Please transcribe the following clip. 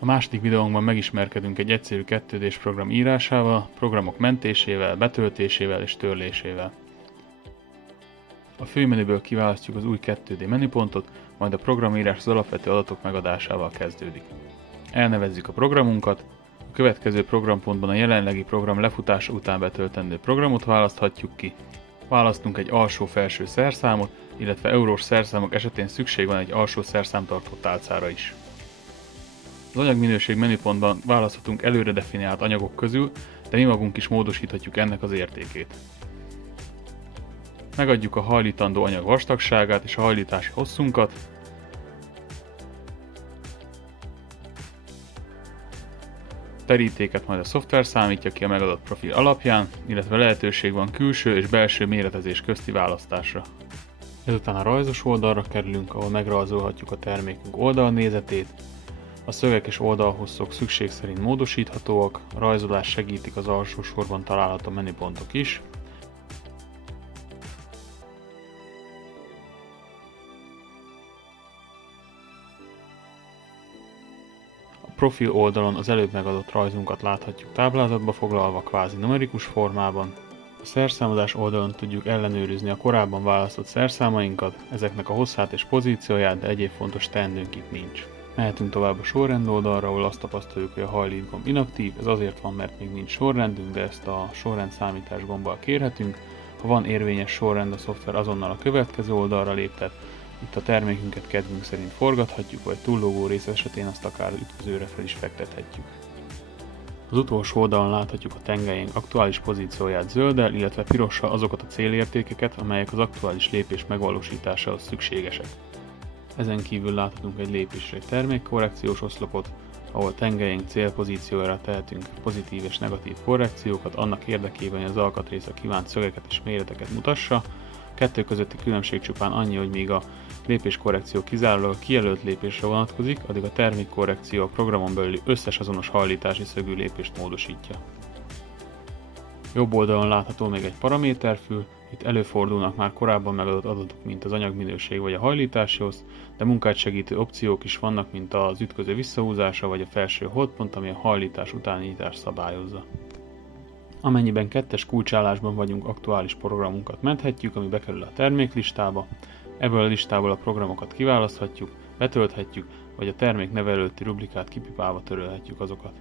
A második videónkban megismerkedünk egy egyszerű 2D-s program írásával, programok mentésével, betöltésével és törlésével. A főmenüből kiválasztjuk az új 2D menüpontot, majd a programírás az alapvető adatok megadásával kezdődik. Elnevezzük a programunkat, a következő programpontban a jelenlegi program lefutása után betöltendő programot választhatjuk ki. Választunk egy alsó-felső szerszámot, illetve eurós szerszámok esetén szükség van egy alsó szerszámtartó tálcára is. Az anyagminőség menüpontban választhatunk előre definiált anyagok közül, de mi magunk is módosíthatjuk ennek az értékét. Megadjuk a hajlítandó anyag vastagságát és a hajlítási hosszunkat. Terítéket majd a szoftver számítja ki a megadott profil alapján, illetve lehetőség van külső és belső méretezés közti választásra. Ezután a rajzos oldalra kerülünk, ahol megrajzolhatjuk a termékünk oldalnézetét. A szögek és oldalhosszok szükség szerint módosíthatóak, a rajzolást segítik az alsó sorban található menüpontok is. A profil oldalon az előbb megadott rajzunkat láthatjuk táblázatba foglalva kvázi numerikus formában. A szerszámozás oldalon tudjuk ellenőrizni a korábban választott szerszámainkat, ezeknek a hosszát és pozícióját, de egyéb fontos teendőnk itt nincs. Mehetünk tovább a sorrend oldalra, ahol azt tapasztaljuk, hogy a hajlít gomb inaktív, ez azért van, mert még nincs sorrendünk, de ezt a sorrend számítás gombbal kérhetünk. Ha van érvényes sorrend, a szoftver azonnal a következő oldalra léptet, itt a termékünket kedvünk szerint forgathatjuk, vagy túllógó rész esetén azt akár ütközőre fel is fektethetjük. Az utolsó oldalon láthatjuk a tengelyeink aktuális pozícióját zölddel, illetve pirossal azokat a célértékeket, amelyek az aktuális lépés megvalósításához szükségesek. Ezen kívül láthatunk egy lépésre egy termékkorrekciós oszlopot, ahol tengelyeink célpozíciójára tehetünk pozitív és negatív korrekciókat annak érdekében, hogy az alkatrész a kívánt szögeket és méreteket mutassa. A kettő közötti különbség csupán annyi, hogy míg a lépéskorrekció kizárólag a kijelölt lépésre vonatkozik, addig a termékkorrekció a programon belüli összes azonos hajlítási szögű lépést módosítja. Jobb oldalon látható még egy paraméterfül, itt előfordulnak már korábban megadott adatok, mint az anyagminőség vagy a hajlítási hossz, de munkát segítő opciók is vannak, mint az ütköző visszahúzása vagy a felső holdpont, ami a hajlítás utáni nyitást szabályozza. Amennyiben kettes kulcsállásban vagyunk, aktuális programunkat menthetjük, ami bekerül a terméklistába. Ebből a listából a programokat kiválaszthatjuk, betölthetjük, vagy a termék neve előtti rubrikát kipipálva törölhetjük azokat.